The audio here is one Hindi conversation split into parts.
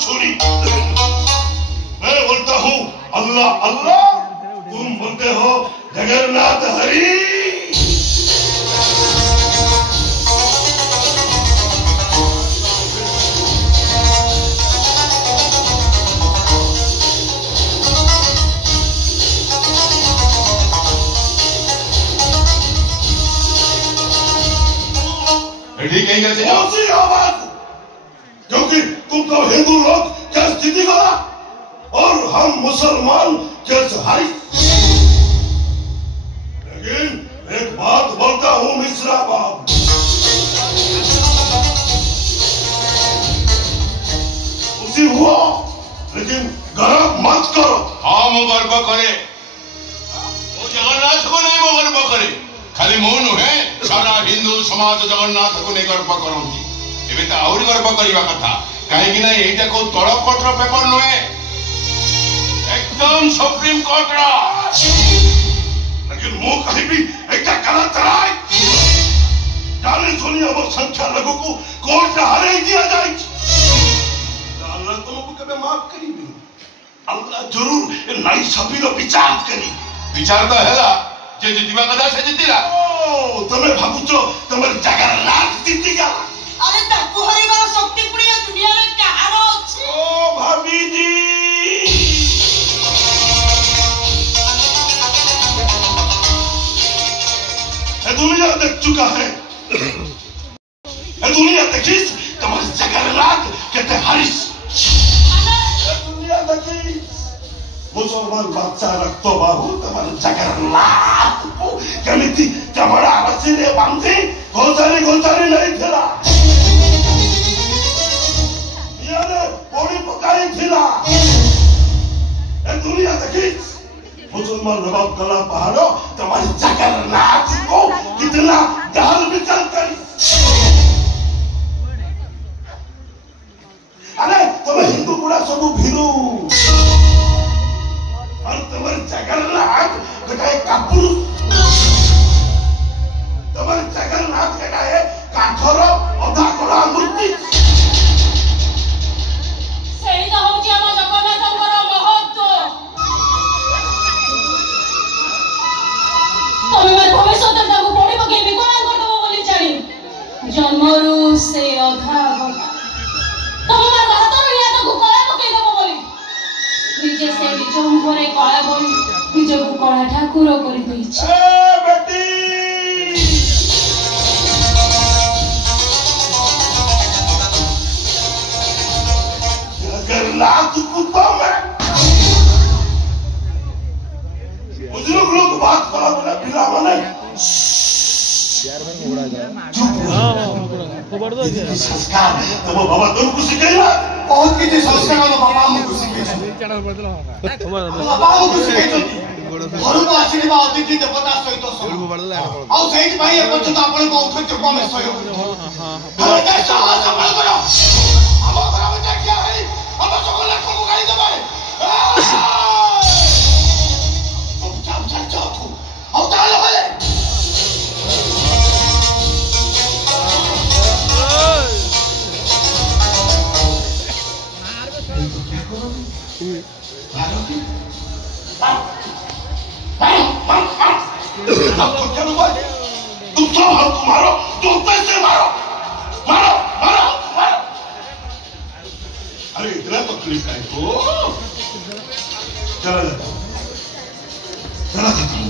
छुरी। मैं बोलता हूँ अल्लाह अल्लाह, तुम बोलते हो जगन्नाथ हरी। ठीक है कैसे कौन सी आवाज? क्योंकि तुम तो हिंदू लोग क्या स्थिति करा और हम मुसलमान कैसे हाई। लेकिन एक बात बोलता हूँ मिश्रा बाब, खुशी हुआ लेकिन गर्व मत करो। हाँ मु गर्व करे, वो जगन्नाथ को नहीं वो गर्व करे, खाली मु नुहे सारा हिंदू समाज जगन्नाथ को नहीं गर्व करती। एबे तो आउरी गर्व करवा कथा, कहीं ना ये को तल कोर्टर पेपर नुहे, एकदम सुप्रीम कोर्ट रा। लेकिन मु कहीं भी एक गलत राय जाने सुनी अब संख्या लघु को कोर्ट हरे दिया जाए। अल्लाह तुमको कभी माफ करी नहीं, अल्लाह जरूर नई छपी विचार करी। विचार तो है जे जितिबा कदा से जितिला। ओ तमे भाबुचो तमर जगन्नाथ जीति गया। अरे ताकू हरिबार शक्ति पुरिया दुनिया रे कहार अछि। ओ भाभी जी ये दुनिया देख चुका है, ये दुनिया देखिस तमर जगन्नाथ कहते हरीश। ये दुनिया देखिस मुसलमान बादशाह रखतो बाबू तमर जगन्नाथ को केमिति चमड़ा रस्सी रे बांधी गोचारी नहीं थिला, यारे पोड़ी पकाई थिला। ए दुनिया देखिस मुसलमान नवाब कला पहाड़ो तमर जगन्नाथ को कितना गाल विचार करी। अरे तुम हिंदू गुड़ा सब भीरू और तुम्हारे जगन्नाथ गटाए कापुर, तुम्हारे जगन्नाथ गटाए काठर अधा कड़ा मूर्ति। सेही तो होची हम जगन्नाथଙ୍କର महत्व। तमे भविष्यत ताको पड़ी पके विकराल करदबो बोली जानी जन्मरू से अधा तमे हातର या ताको कळा पके देबो बोली निजे से निज मुहरे कळा बोली निजକୁ कळा ठाकुर କରି ଦେଇଛି। ए बेटी जगन्नाथ को तो मैं बुजुर्ग लोग बात करा बोला बिना माने संस्कार तो वो बाबा तुमको सिखाया बहुत किसी संस्कार तो बाबा हमको सिखाई बाबा हमको सिखाई घर को आसिले बा अतिथि देवता सहित आ सहित भाई ए पर्यंत आपण को औषध को में सहयोग अरे क्या साहस संभाल करो हम घर में क्या है हम सकल को गाड़ी दबाए तुम चल जाओ तू और चल ले तुम सब हमको मारो, जूते से मारो, मारो मारो मारो। अरे इतना तकलीफ है तो चला जाता हूँ, चला जाता हूँ।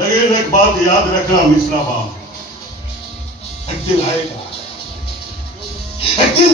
लेकिन एक बात याद रखना मिश्रा बाब, एक दिन आएगा, एक दिन